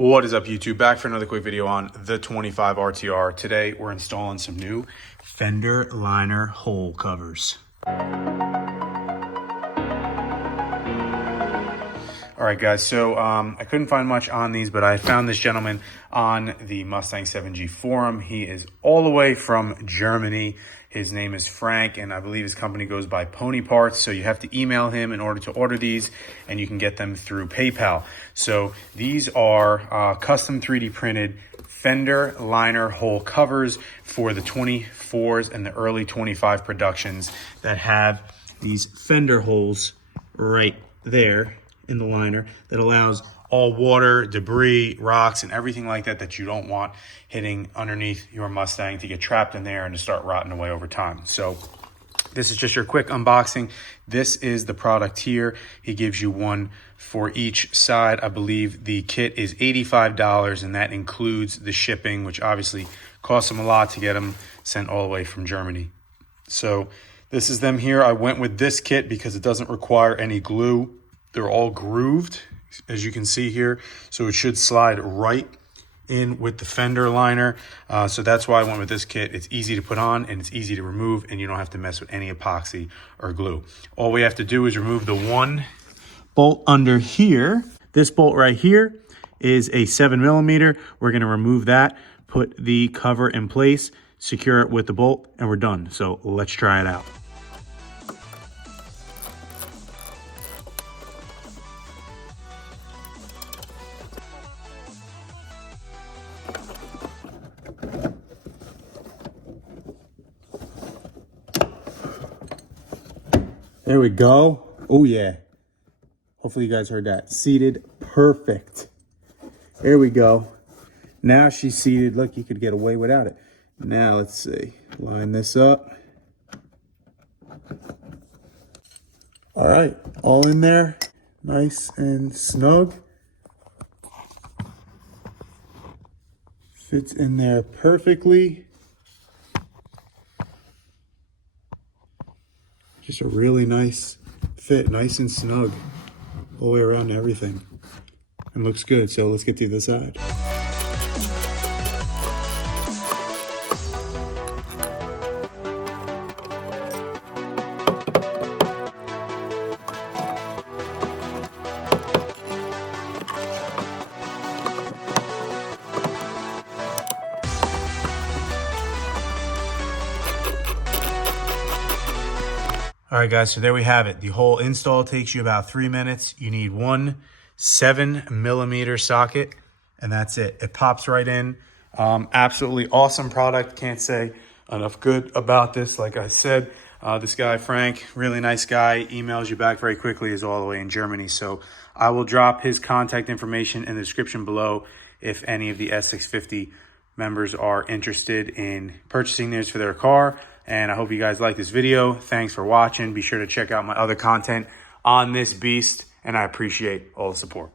What is up, YouTube? Back for another quick video on the 25 RTR. Today we're installing some new fender liner hole covers. All right, guys, so I couldn't find much on these, but I found this gentleman on the Mustang 7G forum. He is all the way from Germany. His name is Frank, and I believe his company goes by PonyParts. So you have to email him in order to order these, and you can get them through PayPal. So these are custom 3D printed fender liner hole covers for the 24s and the early 25 productions that have these fender holes right there in the liner that allows all water, debris, rocks, and everything like that that you don't want hitting underneath your Mustang to get trapped in there and to start rotting away over time. So this is just your quick unboxing. This is the product here. He gives you one for each side. I believe the kit is $85, and that includes the shipping, which obviously costs him a lot to get them sent all the way from Germany. So this is them here. I went with this kit because it doesn't require any glue. They're all grooved, as you can see here, so it should slide right in with the fender liner. So that's why I went with this kit. It's easy to put on and it's easy to remove, and you don't have to mess with any epoxy or glue. All we have to do is remove the one bolt under here. This bolt right here is a 7mm. We're going to remove that, put the cover in place, secure it with the bolt, and we're done. So let's try it out. There we go. Oh yeah. Hopefully you guys heard that. Seated perfect. There we go. Now she's seated. Look, you could get away without it. Now let's see. Line this up. All right. All in there. Nice and snug. Fits in there perfectly. Just a really nice fit, nice and snug all the way around everything, and looks good. So let's get to the other side. All right, guys, so there we have it. The whole install takes you about 3 minutes. You need one 7mm socket, and that's it. It pops right in. Absolutely awesome product. Can't say enough good about this. Like I said, this guy, Frank, really nice guy, emails you back very quickly, is all the way in Germany. So I will drop his contact information in the description below if any of the S650 members are interested in purchasing theirs for their car. And I hope you guys like this video. Thanks for watching. Be sure to check out my other content on this beast, and I appreciate all the support.